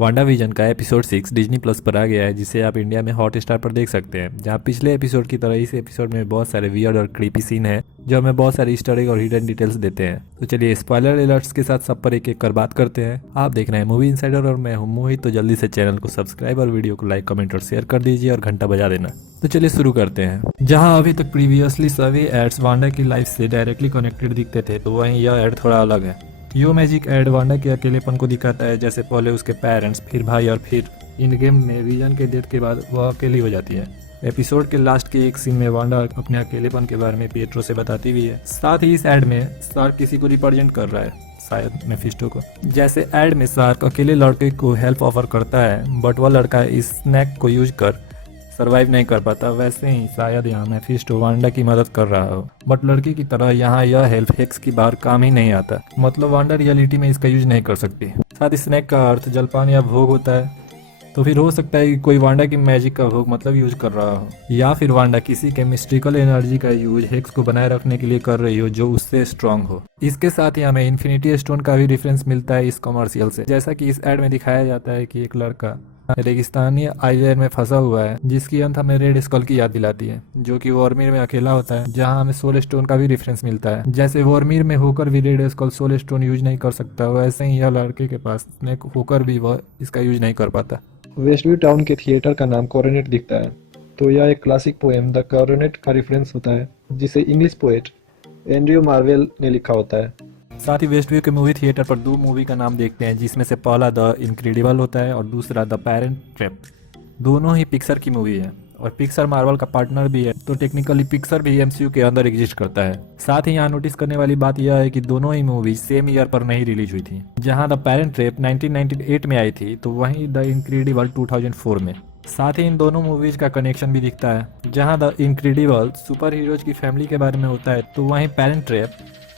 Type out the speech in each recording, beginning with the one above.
Wanda vision का episode 6 Disney plus पर आ गया है, जिसे आप इंडिया में हॉट स्टार पर देख सकते हैं। जहां पिछले एपिसोड की तरह इस एपिसोड में बहुत सारे वियर्ड और क्रीपी सीन हैं जो हमें बहुत सारे ईस्टर एग और हिडन डिटेल्स देते हैं। तो चलिए स्पॉइलर अलर्ट्स के साथ सब पर एक एक कर बात करते हैं। आप देख रहे हैं मूवी इनसाइडर और मैं हूं मोहित। तो जल्दी से चैनल को सब्सक्राइब और वीडियो को लाइक, कमेंट और शेयर कर दीजिए और घंटा बजा देना। तो चलिए शुरू करते हैं। जहां अभी तक प्रीवियसली सभी एड्स वांडा की लाइफ से डायरेक्टली कनेक्टेड दिखते थे, तो वहीं यह एड थोड़ा अलग है। यो मैजिक एड वांडा के अकेलेपन को दिखाता है, जैसे पहले उसके पेरेंट्स, फिर भाई और फिर इन गेम में विजन के डेथ के बाद वह अकेली हो जाती है। एपिसोड के लास्ट के एक सीन में वांडा अपने अकेलेपन के बारे में पिएट्रो से बताती भी है। साथ ही इस एड में शार्क किसी को रिप्रेजेंट कर रहा है, शायद मेफिस्टो को। जैसे एड में शार्क अकेले लड़के को हेल्प ऑफर करता है, बट वह लड़का इस स्नैक को यूज कर सरवाइव नहीं कर पाता, वैसे ही शायद यहाँ मेफिस्टो वांडा की मदद कर रहा हो। बट लड़की की तरह यहाँ यह हेल्प हेक्स की बाहर काम ही नहीं आता, मतलब वांडा रियलिटी में इसका यूज नहीं कर सकती। साथ ही स्नैक का अर्थ जलपान या भोग होता है, तो फिर हो सकता है कि कोई वांडा की मैजिक का भोग मतलब यूज कर रहा हो, या फिर वांडा किसी के मिस्टिकल एनर्जी का यूज हेक्स को बनाए रखने के लिए कर रही हो जो उससे स्ट्रांग हो। इसके साथ ही हमें इन्फिनिटी स्टोन का भी रेफरेंस मिलता है इस कमर्शियल से। जैसा कि इस एड में दिखाया जाता है कि एक लड़का रेगिस्तानी आइलैंड में फंसा हुआ है, जिसकी अंत हमें रेड स्कल की याद दिलाती है, जो कि वॉर्मिर में अकेला होता है। जहां हमें सोल स्टोन का भी रेफरेंस मिलता है। जैसे वॉर्मिर में होकर भी red skull soul stone use नहीं कर सकता, वैसे ही यह लड़के के पास स्नेक होकर भी वह इसका यूज नहीं कर पाता। वेस्टव्यू टाउन के थिएटर का नाम कॉरोनेट दिखता है, तो यह एक क्लासिक पोएम द कॉरोनेट का रेफरेंस होता है, जिसे इंग्लिश पोएट एंड्रयू मार्वेल ने लिखा होता है। साथ ही वेस्टव्यू के मूवी थिएटर पर दो मूवी का नाम देखते हैं, जिसमें से पहला द इनक्रेडिबल होता है और दूसरा द पेरेंट ट्रैप। दोनों ही पिक्सर की मूवी है और पिक्सर मार्वल का पार्टनर भी है, तो टेक्निकली पिक्सर भी एमसीयू के अंदर एग्जिस्ट करता है। साथ ही यहाँ नोटिस करने वाली बात यह है कि दोनों ही मूवी सेम ईयर पर नहीं रिलीज हुई थी। जहाँ द पेरेंट ट्रैप 1998 में आई थी, तो वहीं द इनक्रेडिबल 2004 में। साथ ही इन दोनों मूवीज का कनेक्शन भी दिखता है। जहाँ द इनक्रेडिबल सुपर हीरोज की फैमिली के बारे में होता है, तो वहीं पेरेंट ट्रैप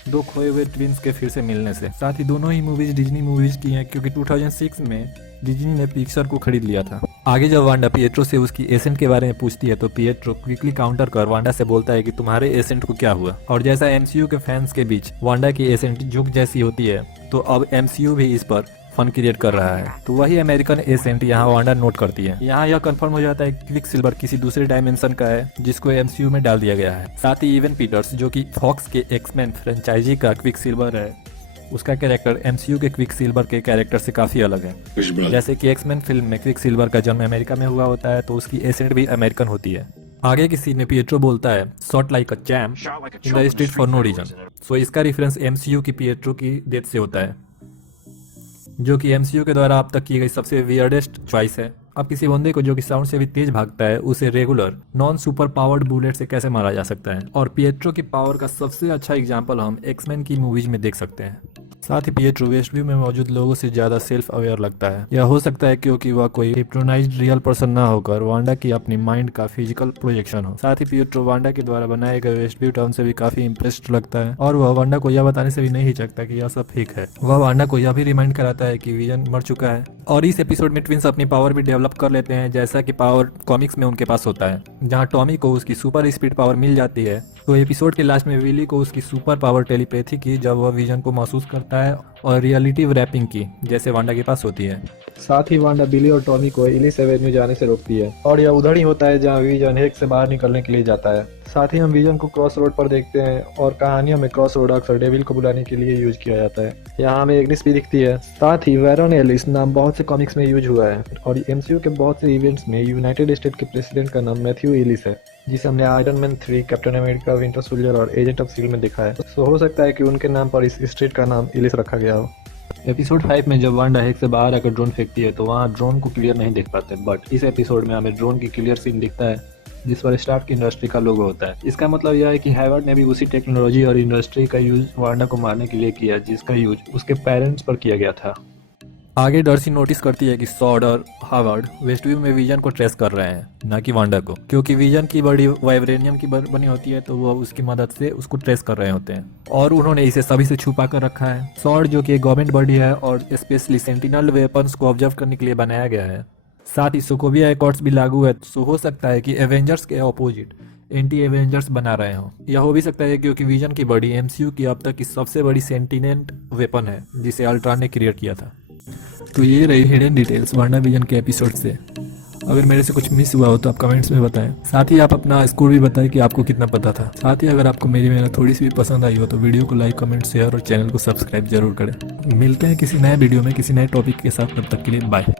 दो खोए हुए ट्विंस के फिर से मिलने से। साथ ही दोनों ही मूवीज डिज्नी मूवीज की हैं, क्योंकि 2006 में डिज्नी ने पिक्सर को खरीद लिया था। आगे जब वांडा पिएट्रो से उसकी एसेंट के बारे में पूछती है, तो पिएट्रो क्विकली काउंटर कर वांडा से बोलता है कि तुम्हारे एसेंट को क्या हुआ। और जैसा एमसीयू के फैंस के बीच वांडा की एसेंट जुग जैसी होती है, तो अब एमसीयू भी इस पर फन क्रिएट कर रहा है। तो वही अमेरिकन एसेंट यहाँ वांडा नोट करती है। यहाँ यह कंफर्म हो जाता है कि क्विक सिल्वर किसी दूसरे डायमेंशन का है, जिसको एमसीयू में डाल दिया गया है। साथ ही इवन पीटर्स, जो कि फॉक्स के एक्समैन फ्रेंचाइजी का क्विक सिल्वर है, उसका कैरेक्टर एमसीयू के क्विक सिल्वर के कैरेक्टर से काफी अलग है। जैसे कि एक्समैन फिल्म में क्विक सिल्वर का जन्म अमेरिका में हुआ होता है, तो उसकी एसेंट भी अमेरिकन होती है। आगे की सीन में पिएट्रो बोलता है shot like a champ in the street for no reason. So इसका रेफरेंस एमसीयू की पिएट्रो की डेथ से होता है, जो कि एमसीयू के द्वारा अब तक की गई सबसे वियर्डेस्ट चॉइस है। अब किसी बंदे को जो कि साउंड से भी तेज भागता है, उसे regular non super powered bullet से कैसे मारा जा सकता है। और पिएट्रो की पावर का सबसे अच्छा एग्जांपल हम एक्समैन की मूवीज में देख सकते हैं। साथ ही पिएट्रो वेस्टव्यू में मौजूद लोगों से ज्यादा सेल्फ अवेयर लगता है। यह हो सकता है क्योंकि वह कोई हिप्नोटाइज्ड रियल पर्सन ना होकर वांडा की अपनी माइंड का फिजिकल प्रोजेक्शन हो। साथ ही पिएट्रो वांडा के द्वारा बनाए गए वेस्टव्यू टाउन से भी काफी इंप्रेस्ड लगता है, और वह वांडा को यह बताने से भी नहीं हिचकता कि यह सब फेक है। वह वांडा को यह भी रिमाइंड कराता है कि विजन मर चुका है। और इस एपिसोड में ट्विंस अपनी पावर भी डेवलप कर लेते हैं, जैसा कि पावर कॉमिक्स में उनके पास होता है। जहाँ टॉमी को उसकी सुपर स्पीड पावर मिल जाती है, तो एपिसोड के लास्ट में विली को उसकी सुपर पावर टेलीपैथी की, जब वह विजन को महसूस करता है, और रियलिटी रैपिंग की, जैसे वांडा के पास होती है। साथ ही वांडा बिली और टॉमी को इलिस एवेन्यू जाने से रोकती है, और यह उधर ही होता है जहां विजन हेक्स से बाहर निकलने के लिए जाता है। साथ ही हम विजन को क्रॉस रोड पर देखते हैं, और कहानियों में क्रॉस रोड अक्सर डेविल को बुलाने के लिए यूज किया जाता है। यहाँ हमें एग्निस भी दिखती है। साथ ही वेरन एलिस नाम बहुत से कॉमिक्स में यूज हुआ है, और एमसीयू के बहुत से इवेंट्स में यूनाइटेड स्टेट के प्रेसिडेंट का नाम मैथ्यू एलिस है, जिसे हमने iron man 3, captain America, winter soldier और एजेंट ऑफ शील्ड में देखा है। तो हो सकता है कि उनके नाम पर इस स्टेट का नाम एलिस रखा गया हो। एपिसोड 5 में जब वांडा हेक्स से बाहर आकर ड्रोन फेंकती है, तो वहाँ ड्रोन को क्लियर नहीं देख पाते, बट इस एपिसोड में हमें ड्रोन की क्लियर सीन दिखता है, जिस पर स्टार्क इंडस्ट्री का लोगो होता है। इसका मतलब यह है कि हार्वर्ड ने भी उसी टेक्नोलॉजी और इंडस्ट्री का यूज वांडा को मारने के लिए किया, जिसका यूज उसके पेरेंट्स पर किया गया था। आगे डर्सी नोटिस करती है कि सॉर्ड और हार्वर्ड वेस्टव्यू में विजन को ट्रेस कर रहे हैं, ना कि वांडा को, क्योंकि विजन की बड़ी वाइब्रेनियम की बनी होती है, तो वो उसकी मदद से उसको ट्रेस कर रहे होते हैं, और उन्होंने इसे सभी से छुपा कर रखा है। सॉर्ड जो कि एक गवर्नमेंट बॉडी है और स्पेशली सेंटिनल वेपन्स को ऑब्जर्व करने के लिए बनाया गया है। साथ ही सोकोविया एकॉर्ड्स भी लागू है, तो हो सकता है कि एवेंजर्स के ऑपोजिट एंटी एवेंजर्स बना रहे हो। यह हो भी सकता है क्योंकि विजन की बॉडी एमसीयू की अब तक की सबसे बड़ी सेंटिनेंट वेपन है, जिसे अल्ट्रॉन ने क्रिएट किया था। तो ये रही हिडन डिटेल्स वांडा विजन के एपिसोड से। अगर मेरे से कुछ मिस हुआ हो तो आप कमेंट्स में बताएं। साथ ही आप अपना स्कोर भी बताएं कि आपको कितना पता था। साथ ही अगर आपको मेरी मेहनत थोड़ी सी भी पसंद आई हो तो वीडियो को लाइक, कमेंट, शेयर और चैनल को सब्सक्राइब जरूर करें। मिलते हैं किसी नए वीडियो में किसी नए टॉपिक के साथ। तब तक के लिए बाय।